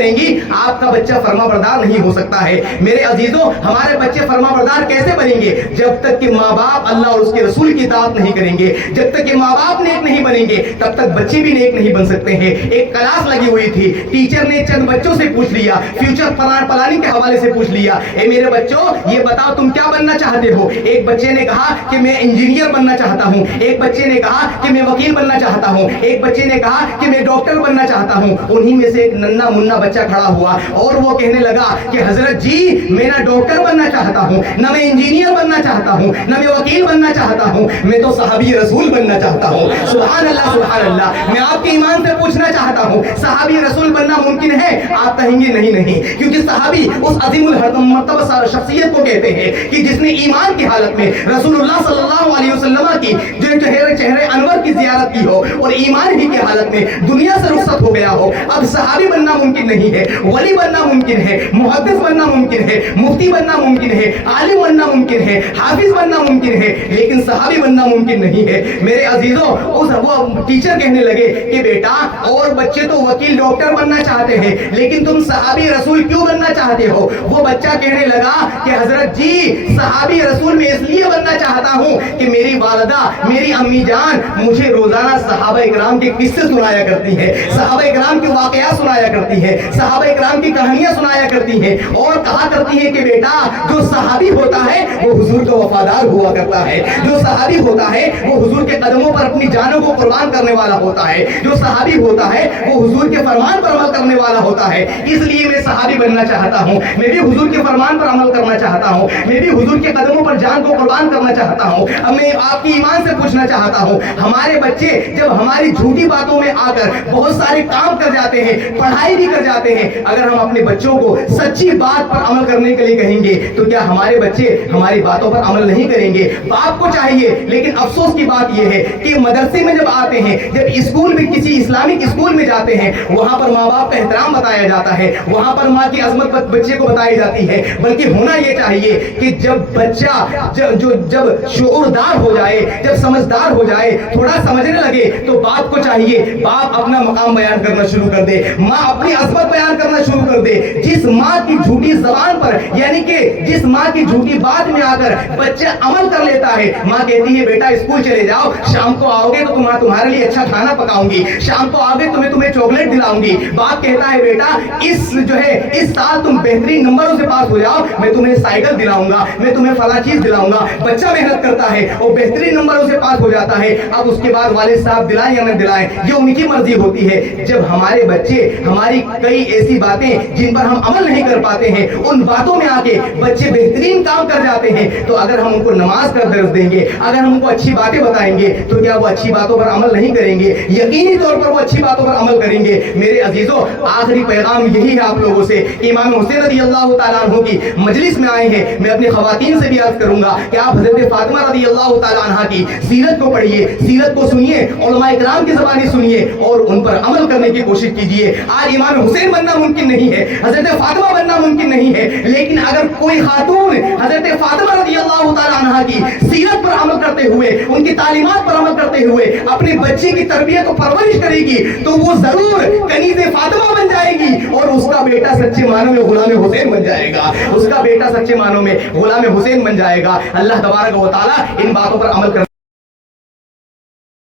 کریں گی آپ کا بچہ فرما بردار نہیں ہو سکتا ہے۔ میرے عزیزوں، ہمارے بچے فرما بردار کیسے بنیں گے؟ جب تک کہ ماں باپ اللہ اور اس کے رسول کی اطاعت نہیں کریں گے، جب تک کہ ماں باپ نیک نہیں بنیں گے تب تک بچے بھی نیک نہیں بن سکتے ہیں۔ ایک کلاس لگی ہوئی تھی، ٹیچر نے چند بچوں سے پوچھ لیا، فیوچر پلاننگ کے حوالے سے پوچھ لیا، اے میرے بچوں یہ بتاؤ تم کیا بننا چاہتے ہو؟ ایک بچے نے کہا کہ میں انجینئر بننا چاہتا ہوں، ایک بچے نے کہا کہ میں وکیل بننا چاہتا ہوں، ایک بچے نے کہا کہ میں ڈاکٹر بننا چاہتا ہوں۔ انہی میں سے ایک ننھا منھا بچہ کھڑا ہوا اور وہ کہنے لگا کہ حضرت جی میں نہ ڈاکٹر بننا چاہتا ہوں، نہ میں انجینئر بننا چاہتا ہوں، نہ میں وکیل بننا چاہتا ہوں، میں تو صحابی رسول بننا چاہتا ہوں۔ سبحان اللہ سبحان اللہ۔ میں آپ کے ایمان سے پوچھنا چاہتا ہوں صحابی رسول بننا ممکن ہے؟ آپ کہیں گے نہیں نہیں، کیونکہ صحابی اس عظیم المرتبہ شخصیت کو کہتے ہیں کہ جس نے ایمان کی حالت میں رسول اللہ صلی اللہ علیہ وسلم کی جو چہرے انور کی زیارت کی ہو اور ایمان ہی کی حالت میں دنیا سے رخصت ہو گیا ہو۔ اب صحابی بننا ممکن نہیں ہے، ولی بننا ممکن ہے، محدث بننا ممکن ہے، مفتی بننا ممکن ہے، عالم بننا ممکن ہے، حافظ بننا ممکن ہے، لیکن صحابی بننا ممکن نہیں ہے۔ میرے عزیزوں، وہ ٹیچر کہنے لگے کہ بیٹا اور بچے تو وکیل ڈاکٹر بننا چاہتے ہیں لیکن تم صحابی رسول کیوں بننا چاہتے ہو؟ وہ بچہ کہنے لگا کہ حضرت جی صحابی رسول میں اس لیے بننا چاہتا ہوں کہ میری والدہ میری امی جان مجھے روزانہ صحابہ اکرام کے قصے سنایا کرتی ہے، صحابہ اکرام کے واقعات سنایا کرتی ہے، صحابہ اکرام کی کہانیاں سنایا کرتی ہیں اور کہا کرتی ہے کہ بیٹا جو صحابی ہوتا ہے وہ حضور کا وفادار ہوا کرتا ہے، جو صحابی ہوتا ہے وہ حضور کے قدموں پر اپنی جانوں کو قربان کرنے والا ہوتا ہے، جو صحابی ہوتا ہے وہ حضور کے فرمان پر عمل کرنے والا ہوتا ہے۔ اس لیے میں صحابی بننا چاہتا ہوں، میں بھی حضور کے فرمان پر عمل کرنا چاہتا ہوں، میں بھی حضور کے قدموں پر جان کو قربان کرنا چاہتا ہوں۔ اب میں آپ کی ایمان سے پوچھنا چاہتا ہوں ہمارے بچے جب ہماری جھوٹی باتوں میں آ کر بہت سارے کام کر جاتے ہیں، پڑھائی بھی کر جاتے ہیں، اگر ہم اپنے بچوں کو سچی بات پر عمل کرنے کے لیے کہیں گے تو کیا ہمارے بچے ہماری باتوں پر عمل نہیں کریں گے؟ باپ کو چاہیے، لیکن افسوس کی بات یہ ہے کہ مدرسے میں جب آتے ہیں، جب اسکول میں کسی اسلامک اسکول میں جاتے ہیں، وہاں پر ماں باپ کا احترام بتایا جاتا ہے، وہاں پر ماں کی عظمت بچے کو بتائی جاتی ہے، بلکہ ہونا یہ چاہیے کہ جب بچہ جب شعوردار ہو جائے، جب سمجھدار ہو جائے، تھوڑا سمجھنے لگے تو باپ کو چاہیے باپ اپنا مقام بیان کرنا شروع کر دے، ماں اپنی عظمت بیان کرنا شروع کر دے۔ جس ماں کی جھوٹی زبان پر یعنی کہ جس ماں کی جھوٹی بات میں آ کر بچہ عمل کر لیتا ہے، ماں کہتی ہے بیٹا اسکول چلے جاؤ، شام کو آؤ گے تو تمہارے لیے اچھا کھانا پکاؤں گی، شام کو آؤ گے تمہیں چاکلیٹ دلاؤں گی۔ باپ کہتا ہے بیٹا اس سال تم بہترین نمبروں سے پاس ہو جاؤ، میں تمہیں سائیکل دلاؤں گا، میں تمہیں فلاں چیز دلاؤں گا۔ بچہ محنت کرتا ہے اور بہترین نمبروں سے پاس ہو جاتا ہے، اب اس کے بعد والد صاحب دلائیں یا نہ دلائیں یہ ان کی مرضی ہوتی ہے۔ جب ہمارے بچے ہماری کئی ایسی باتیں جن پر ہم عمل نہیں کر پاتے ہیں، ان باتوں میں آ کے بچے بہترین کام کر جاتے ہیں، تو اگر ہم ان کو نماز کا درس دیں گے، اگر ہم ان کو اچھی باتیں بتائیں گے تو کیا وہ اچھی باتوں پر عمل نہیں کریں گے؟ یقینی طور پر وہ اچھی باتوں پر عمل کریں گے۔ میرے عزیزوں، آخری پیغام یہی ہے آپ لوگوں سے، امام حسین رضی اللہ تعالیٰ عنہ کی مجلس میں آئے ہیں، میں اپنی خواتین سے بھی عرض کروں گا کہ آپ حضرت فاطمہ رضی اللہ تعالیٰ عنہ کی سیرت کو پڑھیے، سیرت کو سنیے، علماء کرام کی زبانی سنیے اور ان پر عمل کرنے کی کوشش کیجیے۔ آج امام حسین بننا ممکن نہیں ہے، حضرت فاطمہ بننا ممکن نہیں ہے، لیکن اگر کوئی خاتون حضرت فاطمہ رضی اللہ تعالیٰ عنہ کی سیرت پر عمل کرتے ہوئے، ان کی تعلیمات پر عمل کرتے ہوئے اپنے بچے کی تربیت و پرورش کرے گی تو وہ ضرور کنیز فاطمہ بن جائے گی اور اس کا بیٹا سچے معنوں میں غلام حسین بن جائے گا، اس کا بیٹا سچے معنوں میں غلام حسین بن جائے گا۔ اللہ تبارک و تعالیٰ ان باتوں پر عمل کر